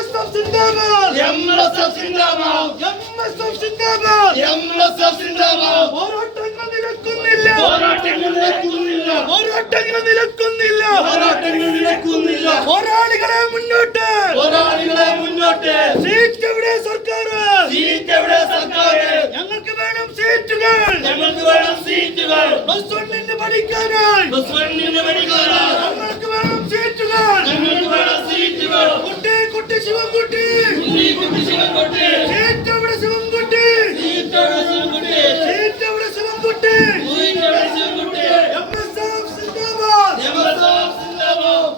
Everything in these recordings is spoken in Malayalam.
MSF സിന്ദാബാദ് MSF സിന്ദാബാദ് MSF സിന്ദാബാദ് MSF സിന്ദാബാദ് പോരാട്ടങ്ങൾ നിലക്കുന്നില്ല പോരാട്ടങ്ങൾ നിലക്കുന്നില്ല പോരാട്ടങ്ങൾ നിലക്കുന്നില്ല പോരാട്ടങ്ങൾ നിലക്കുന്നില്ല പോരാളികളെ മുന്നോട്ട് പോരാളികളെ മുന്നോട്ട് സീറ്റ് എവിടെ സർക്കാർ സീറ്റ് എവിടെ സർക്കാർ ഞങ്ങൾക്ക് വേണം സീറ്റുകൾ ഞങ്ങൾക്ക് വേണം സീറ്റുകൾ പ്ലസ് വണ്ണിന് പഠിക്കാനായി പ്ലസ് വണ്ണിന് പഠിക്കാനായി ഞങ്ങൾക്ക് വേണം സീറ്റുകൾ ഞങ്ങൾക്ക് വേണം സീറ്റുകൾ കുട്ടി കുട്ടി ശിവൻകുട്ടി കുട്ടി ശിവൻകുട്ടി സീറ്റ് എവിടെ ശിവൻകുട്ടി സീറ്റ് എവിടെ ശിവൻകുട്ടി സീറ്റ് എവിടെ ശിവൻകുട്ടി സീറ്റ് എവിടെ ശിവൻകുട്ടി MSF സിന്ദാബാദ് MSF സിന്ദാബാദ്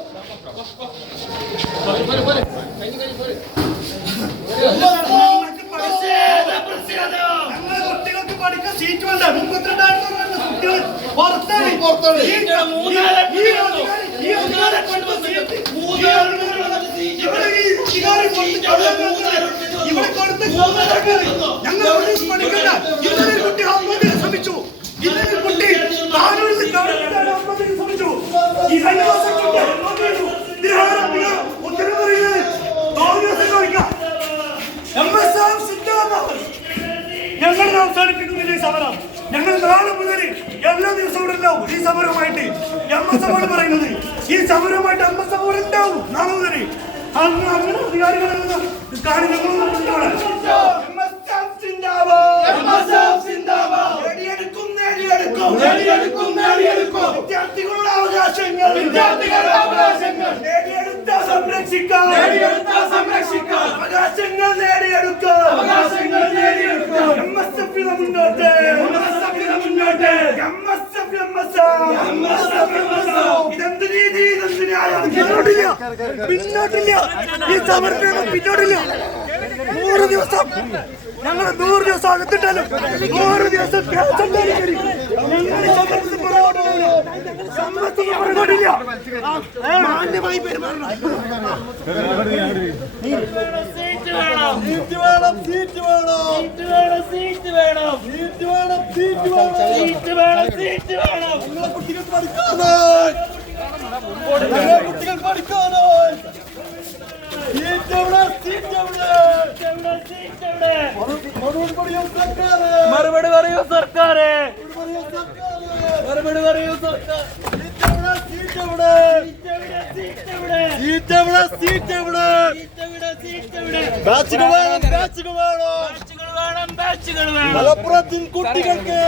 കുട്ടികൾക്ക് പഠിക്കാൻ സീറ്റ് വേണ്ട 32,000 കുട്ടികൾ പുറത്താണ് ഇവിടെ കൊടുത്ത ഞങ്ങൾ പഠിക്കണ്ട ഇന്നലെ കുട്ടി ആത്മഹത്യ ശ്രമിച്ചു ഇന്നലെ കുട്ടി താനൂരിൽ ആത്മഹത്യ ശ്രമിച്ചു ഈ 2 ദിവസം ഉത്തരവ് പറയുന്നത് MSF സിന്ദാബാദ് ഞങ്ങൾ അവസാനിപ്പിക്കുന്നില്ല ഈ സമരം ഞങ്ങൾ നാളെ മുതൽ എല്ലാ ദിവസവും ഇവിടെ ഉണ്ടാവും ഈ സമരവുമായിട്ട് MSF ആണ് പറയുന്നത് ഈ സമരവുമായിട്ട് MSF ഇവിടെ ഉണ്ടാവും നാളെ മുതൽ അങ്ങനെ അധികാരികളെല്ലാം കാണി വിദ്യാർത്ഥികളുടെ അവകാശങ്ങൾ സംരക്ഷിക്കാൻ അവകാശങ്ങൾ നേടിയെടുക്കാം MSF മുന്നോട്ട് ഇതെന്ത് രീതി ഇതെന്ത് ന്യായം പിന്നോട്ടില്ല ഈ സമരത്തിന് പിന്നോട്ടില്ല 100 ദിവസം ഞങ്ങൾ 100 ദിവസം അകത്തിട്ടാലും 100 ദിവസം മാന്യമായി പെരുമാറണം കുട്ടികൾ പഠിക്കാനായി മറുപടി പറയൂ സർക്കാരെ മറുപടി പറയൂ സർക്കാർ മലപ്പുറത്തിൻ കുട്ടികൾക്ക്